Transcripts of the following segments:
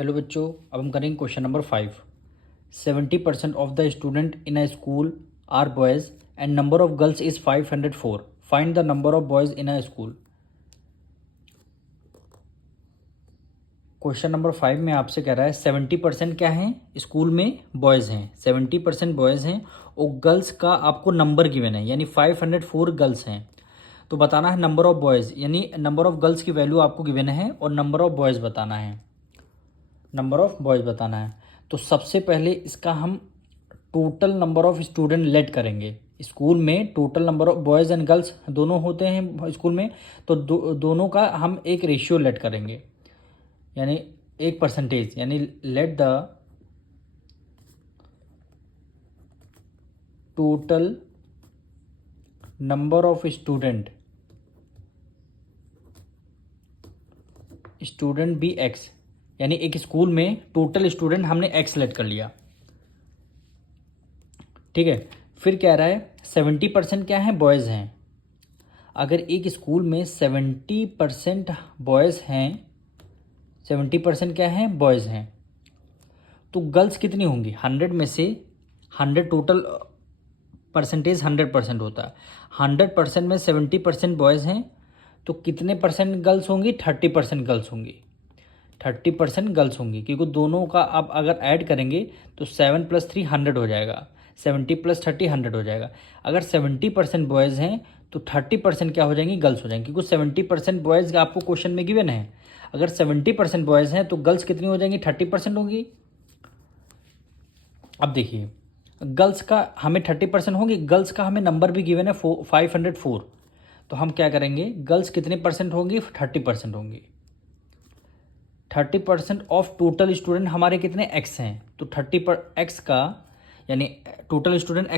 Hello बच्चों, अब हम करेंगे question number 5। 70% of the student in a school are boys and number of girls is 504। Find the number of boys in a school. Question number 5 में आपसे कह रहा है 70% क्या है, स्कूल में बॉयज़ हैं, 70% बॉयज़ हैं और गर्ल्स का आपको नंबर गिवन है, यानी 504 गर्ल्स हैं। तो बताना है नंबर ऑफ़ बॉयज़, यानी नंबर ऑफ़ गर्ल्स की वैल्यू आपको गिवन है और नंबर ऑफ़ बॉयज़ बताना है, नंबर ऑफ़ बॉयज़ बताना है। तो सबसे पहले इसका हम total number of student let करेंगे। स्कूल में total number of boys and girls दोनों होते हैं स्कूल में, तो दोनों का हम एक रेशियो लेट करेंगे, यानी एक परसेंटेज, यानी let the total number of student be X, यानी एक स्कूल में टोटल स्टूडेंट हमने एक्स लेट कर लिया। ठीक है, फिर कह रहा है 70% क्या है, बॉयज़ हैं। अगर एक स्कूल में 70% बॉयज़ हैं, 70% क्या है, बॉयज़ हैं, तो गर्ल्स कितनी होंगी? 100 में से 100 टोटल परसेंटेज 100% होता है। 100% में 70% बॉयज़ हैं, तो कितने परसेंट गर्ल्स होंगी? 30% गर्ल्स होंगी, 30% गर्ल्स होंगी, क्योंकि दोनों का आप अगर ऐड करेंगे तो 7 + 3 100 हो जाएगा, 70 + 30 100 हो जाएगा। अगर 70% बॉयज़ हैं तो 30% क्या हो जाएंगी, गर्ल्स हो जाएंगी, क्योंकि 70% बॉयज़ आपको क्वेश्चन में गिवन है। अगर 70% बॉयज़ हैं तो गर्ल्स कितनी हो जाएंगी, 30% होंगी। अब देखिए, गर्ल्स का हमें 30% होंगी, गर्ल्स का हमें नंबर भी गिवन है 504, तो हम क्या करेंगे, गर्ल्स कितने परसेंट होंगी, 30% होंगी। 30% ऑफ टोटल स्टूडेंट हमारे कितने, एक्स हैं, तो 30 पर एक्स का, यानी टोटल स्टूडेंट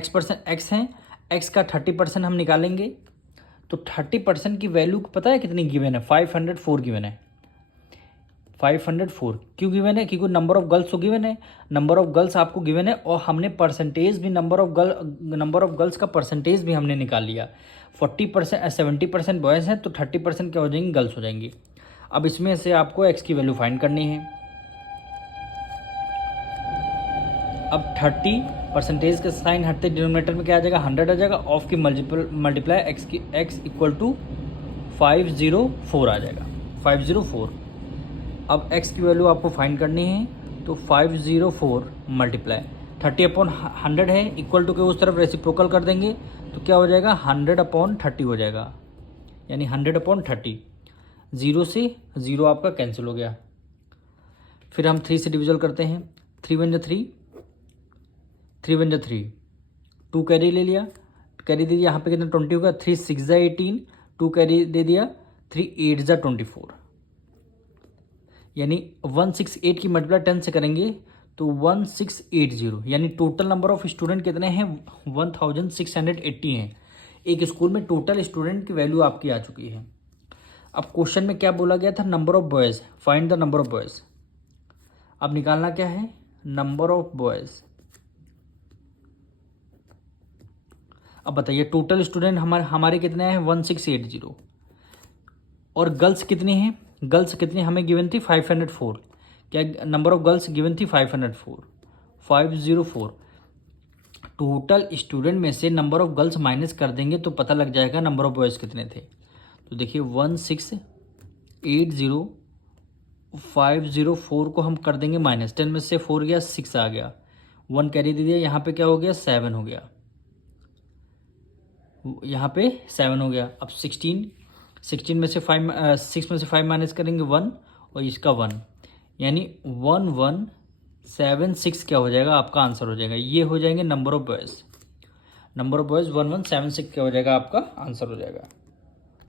एक्स हैं, एक्स का 30% हम निकालेंगे, तो 30% की वैल्यू पता है कितनी गिवन है, 504 गिवन है। 504 क्यों गिवन है, क्योंकि नंबर ऑफ गर्ल्स तो गिवन है, नंबर ऑफ गर्ल्स आपको गिवन है और हमने परसेंटेज भी नंबर ऑफ गर्ल्स का परसेंटेज भी हमने निकाल लिया। 40% 70% बॉयज़ हैं तो 30% क्या हो जाएंगी, गर्ल्स हो जाएंगी। अब इसमें से आपको एक्स की वैल्यू फाइंड करनी है। अब 30% का साइन हटते डिनोमिनेटर में क्या आ जाएगा, 100 आ जाएगा, ऑफ की मल्टीप्लाई एक्स इक्वल टू 504 आ जाएगा, 504। अब x की वैल्यू आपको फाइंड करनी है, तो 504 मल्टीप्लाई 30/100 है, इक्वल टू के उस तरफ रेसिप्रोकल कर देंगे तो क्या हो जाएगा, 100/30 हो जाएगा, यानी 100/30। 0 से 0 आपका कैंसिल हो गया। फिर हम 3 से डिविजल करते हैं, 3 × 3, 3 × 3, 2 कैरी ले लिया, कैरी दे दिया, यहाँ पे कितना 20 होगा, 3 × 6 = 18, 2 कैरी दे दिया, 3 × 8 = 24, यानी 168 की मल्टीप्लाई 10 से करेंगे तो 1680, यानी टोटल नंबर ऑफ स्टूडेंट कितने हैं, 1680 हैं। एक स्कूल में टोटल स्टूडेंट की वैल्यू आपकी आ चुकी है। अब क्वेश्चन में क्या बोला गया था, number of boys, find the number of boys. अब निकालना क्या है, नंबर ऑफ बॉयज़। अब बताइए, टोटल स्टूडेंट हमारे कितने हैं, 1680, और गर्ल्स कितनी हैं, गर्ल्स कितनी हमें गिवन थी, 504। क्या नंबर ऑफ गर्ल्स गिवन थी, 504। टोटल स्टूडेंट में से नंबर ऑफ गर्ल्स माइनस कर देंगे तो पता लग जाएगा नंबर ऑफ बॉयज़ कितने थे। तो देखिए 1680 504 को हम कर देंगे माइनस, 10 में से 4 गया, 6 आ गया, 1 कैरी दे दिया, यहाँ पे क्या हो गया, 7 हो गया, यहाँ पे 7 हो गया। अब 16 में से 6 में से 5 माइनस करेंगे 1, और इसका 1, यानी 1176 क्या हो जाएगा, आपका आंसर हो जाएगा। ये हो जाएंगे number of boys, number of boys 1176 क्या हो जाएगा, आपका आंसर हो जाएगा।